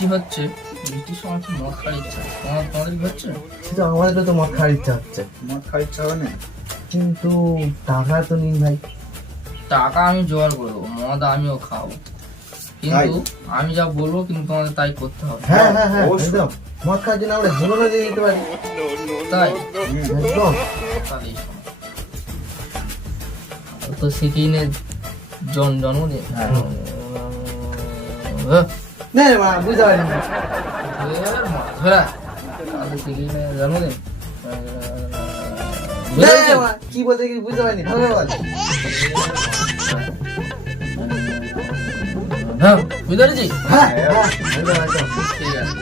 বৃষ্টি হচ্ছে, বৃষ্টির সময় তো মদ খাওয়ার ইচ্ছা, তোমাদের কি হচ্ছে? সেটা আমাদেরও তো মদ খাওয়ার ইচ্ছা হচ্ছে, মদ খাওয়ার ইচ্ছা হবে না, কিন্তু টাকা তো নিন ভাই। টাকা আমি জোগাড় করে দেবো, মদ আমিও খাবো, কিন্তু আমি যা বলবো কিন্তু তোমাদের তাই করতে হবে। হ্যাঁ হ্যাঁ হ্যাঁ, অবশ্যই। একদম। মদ খাওয়ার জন্য আমরা জীবনও দিয়ে দিতে পারি। তাই একদম। তাহলেই শোনো। তো সিকিনের জন্মদিন, হ্যাঁ। না রে মা, বুঝতে পারিনি। সিকিনের জন্মদিন না রে মা, কি বলতে কি বুঝতে পারিনি, ভালো বল। হ্যাঁ বুঝতে পেরেছি। হ্যাঁ হ্যাঁ, একদম একদম। ঠিক আছে।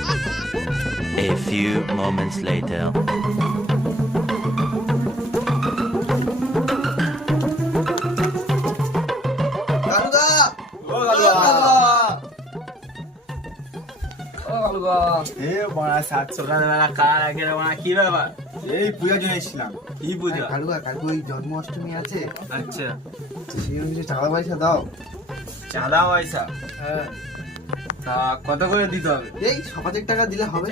A few moments later. কালুদা! ও কালুদা! ও কালুগা, এ বড়া সাত সকালবেলা কার আগে বড়া কি ব্যাপার? এই পূজার জন্য এসেছিলাম। কি পূজা? কালুদা, কালকে ওই জন্মাষ্টমী আছে, আচ্ছা, সেই অনুযায়ী টাকা পয়সা দাও। চাঁদা পয়সা হ্যাঁ তা কত করে দিতে হবে? এই 5,000 টাকা দিলে হবে।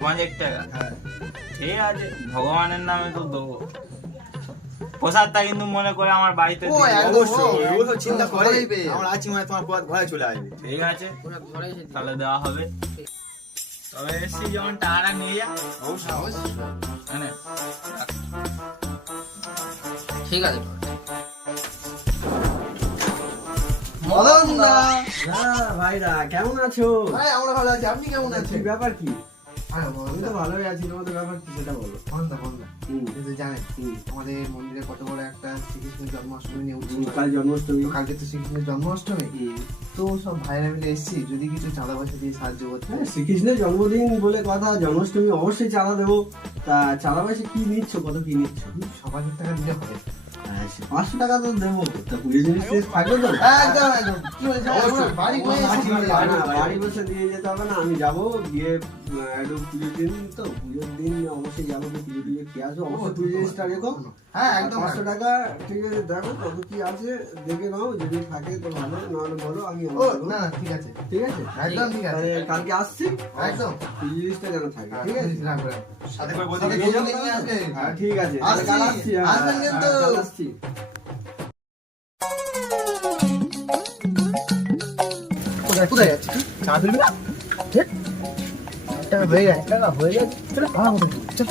5,000 টাকা। হ্যাঁ। ঠিক আছে, ভগবানের নামে তো দেবো। প্রসাদটা কিন্তু মনে করে আমার বাড়িতে ও, দিও। একদম, অবশ্যই, ও, ও তো চিন্তা করে। ঘরেই পেয়ে যাবে। আমার আছি মানে তোমার পথ ঘরে চলে আসবে। ঠিক আছে, ওরা ঘরে এসে দিবে। তাহলে দেওয়া হবে। তবে এসছি যেমন টাকাটা নিয়ে যা। অবশ্যই। মানে ঠিক আছে। মদন দা! ভাইরা কেমন আছো? ভাই, আমরা ভালো আছি, আপনি কেমন কি আছেন? ব্যাপার কি? আরে আমি মদন তো দা, ভালোই আছি, তোমাদের ব্যাপার কি সেটা বলো। মদন দা, হুম, কিন্তু জানেন হুম। আমাদের মন্দিরে কত বড় একটা শ্রীকৃষ্ণের জন্মাষ্টমী নিয়ে উৎসব হয়। কাল জন্মাষ্টমী। তো কালকে তো শ্রীকৃষ্ণের জন্মাষ্টমী, হুম। তো সব ভাইরা মিলে এসেছি, যদি কিছু চাঁদা পয়সা দিয়ে সাহায্য করতে। হ্যাঁ, শ্রীকৃষ্ণের জন্মদিন বলে কথা, জন্মাষ্টমী অবশ্যই চাঁদা দেবো। তা চাঁদা পয়সা কি নিচ্ছ, কত কি নিচ্ছ? 5,000 টাকা দিলে হবে। 500 টাকা তো দেবো। তা পুজো জিনিস টিনিস থাকবে তো? একদম একদম, কি বলছেন? আমরা বাড়ি করে এসেছি। না, বাড়ি বসে দিয়ে যেতে হবে না, আমি যাবো গিয়ে একটু পুজোর দিন তো, পুজোর দিন অবশ্যই যাবো, পুজো টুজো খেয়ে আসবো। অবশ্যই পুজো জিনিসটা রেখো। হ্যাঁ একদম। 500 টাকা ঠিক আছে, দেখো কত কি আছে দেখে নাও, যদি থাকে তো ভালো, নাহলে বলো আমি ও আমার দেবো। না না, ঠিক আছে, ঠিক আছে, একদম ঠিক আছে, তাহলে কালকে আসছি, একদম পুজো জিনিসটা যেন থাকে। ঠিক আছে, রাখো, রাখো। সাথে করে বলতে সাথে নিয়ে যাও। বন্ধুকে নিয়ে আসবে। হ্যাঁ ঠিক আছে, আসছি, কাল আসছি, হ্যাঁ, আসবেন কিন্তু। হ্যাঁ, কাল আসছি। কোথায় যাচ্ছি? চা তুলবি না? টাকা হয়ে গেছে, টাকা হয়ে গেছে। চলো, চল।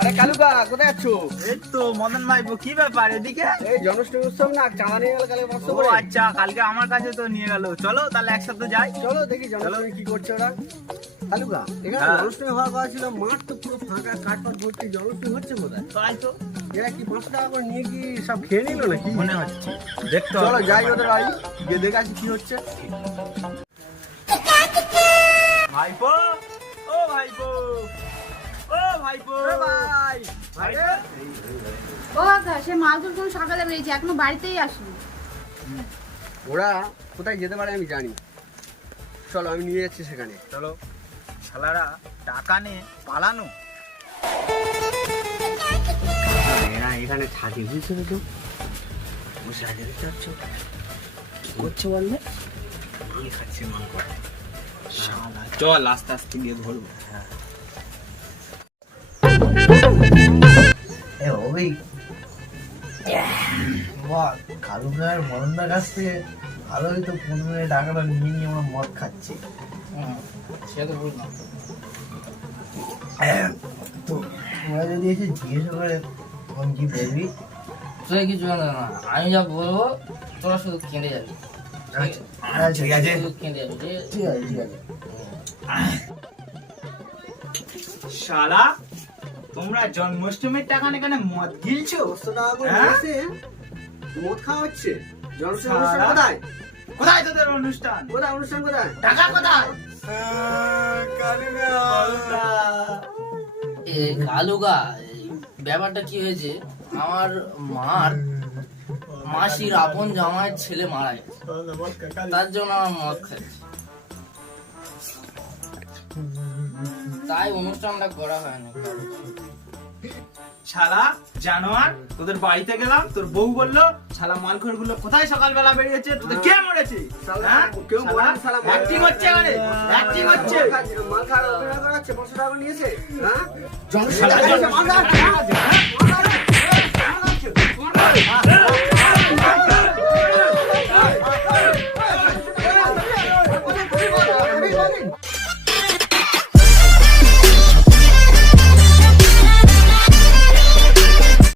আরে কালুকা কোথায় আছো? এই তো মদন ভাইপো, কি ব্যাপার এদিকে? এই জন্মাষ্টমী উৎসব না, চাঁদা নিয়ে গেল কালকে 500 ও করে। আচ্ছা, কালকে আমার কাছে তো নিয়ে গেল। চলো তাহলে একসাথে যাই। চলো দেখি জন্মাষ্টমী কি করছে ওরা। কালুকা এখানে হ্যাঁ। জন্মাষ্টমী হওয়ার কথা ছিল, মাঠ তো পুরো ফাঁকা, কাঠ পাট ভর্তি, জন্মাষ্টমী হচ্ছে কোথায়? তাই তো এরা কি 500 টাকা করে নিয়ে কি সব খেয়ে নিল নাকি? মনে হচ্ছে, দেখতে চলো হবে। যাই ওদের বাড়ি, গিয়ে দেখে আসি কি হচ্ছে। ভাইপো, ও ভাইপো, ও ভাইপো, ভাই ভাইপো। ও কাকা, সে মালগুলো কোন সকালে বেরিয়েছে, এখনো বাড়িতেই আসেনি। ওরা কোথায় যেতে পারে আমি জানি, চলো আমি নিয়ে যাচ্ছি সেখানে। চলো, শালারা টাকা নিয়ে পালানো। এরা এখানে থাকে বুঝছো তো, বসে আছে দেখতে পাচ্ছ, কি করছে বললে? আমি খাচ্ছি মাংস। শালা, চল আস্তে আস্তে গিয়ে ধরবো। এ ওই বাহ, কালুকার মদনদার কাছ থেকে ভালোই তো 15 টাকাটা নিয়ে নিয়ে আমরা মদ খাচ্ছি। সে তো বুঝলাম। তো তোরা যদি এসে জিজ্ঞেস করে তখন কি বলবি? তুই কিছু জানো না, আমি যা বলবো তোরা শুধু কেঁদে যাবি। ঠিক আছে, শুধু কেঁদে যাবি, ঠিক আছে? ঠিক আছে, ঠিক আছে। শালা, তোমরা জন্মাষ্টমীর টাকা নিয়ে এখানে মদ গিলছো? 500 টাকা করে হ্যাঁ? নিয়েছে, মদ খাওয়া হচ্ছে। জন্মাষ্টমী সারা- অনুষ্ঠান কোথায়? কোথায় তোদের অনুষ্ঠান? কোথায় অনুষ্ঠান কোথায়? টাকা কোথায়? এ কালুগা, এই ব্যাপারটা কি হয়েছে, আমার মাসির আপন জামাইয়ের ছেলে মারা গেছে, তার জন্য আমার মদ খাচ্ছে, তাই অনুষ্ঠানটা করা হয় না। শালা জানোয়ার, তোদের বাড়িতে গেলাম, তোর বউ বললো শালা মালখোর গুলো কোথায় সকালবেলা বেরিয়েছে, তোদের কে মরেছে? হ্যাঁ? কেউ শালা মরেনি, শালা মাল- acting হচ্ছে এখানে, acting হচ্ছে। মাল খাওয়ার অভিনয় করাচ্ছে, 500 টাকা নিয়েছে, হ্যাঁ? শালা জঙ্গল-